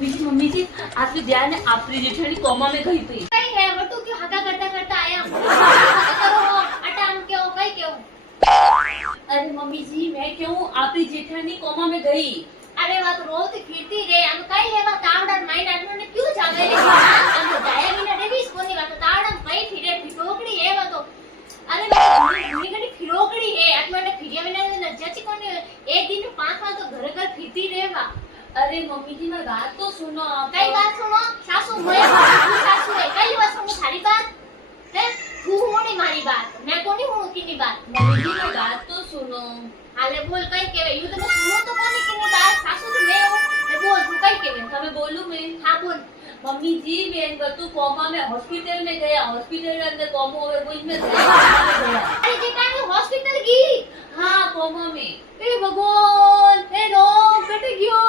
Mummy जी आपके ध्यान है आपकी जेठानी कोमा में गई थी। कई है वो तो क्यों हगा करता आया करो अटाम क्यों कई क्यों। अरे मम्मी जी मैं क्यों आपकी जेठानी कोमा में गई। अरे वो तो रोज फिरती रे हम कई लेवा तावड़ा माइंड आने क्यों जावे रे हम दाया बिना रेवीस कोनी बात तावड़ा कई फिरे फिरोकड़ी है वो तो। अरे घणी घणी फिरोकड़ी है आत्माने फिरिया बिना जची कोनी एक दिन में 5 बार तो घर घर फिरती रेवा। अरे मम्मी जी मैं बात तो सुनो आप। कई बात सुनो सासू मोए सासू है कई बात सुनो थारी बात है तू होनी मारी बात मैं कोनी हूं किनी बात। मम्मी जी मैं बात तो सुनो। हाले बोल कई केवे यू तो मैं सुनो तो कोनी किनी बात सासू तो मैं हूं मैं बोल तू कई केवे તમે બોલું मैं। हां बोल। मम्मी जी मैं बतू कोमा में हॉस्पिटल में गया हॉस्पिटल के अंदर कोमा और मुझ में गया। अरे जेठानी हॉस्पिटल की हाँ कोमा में। ए भगवान ए नो कट गयो।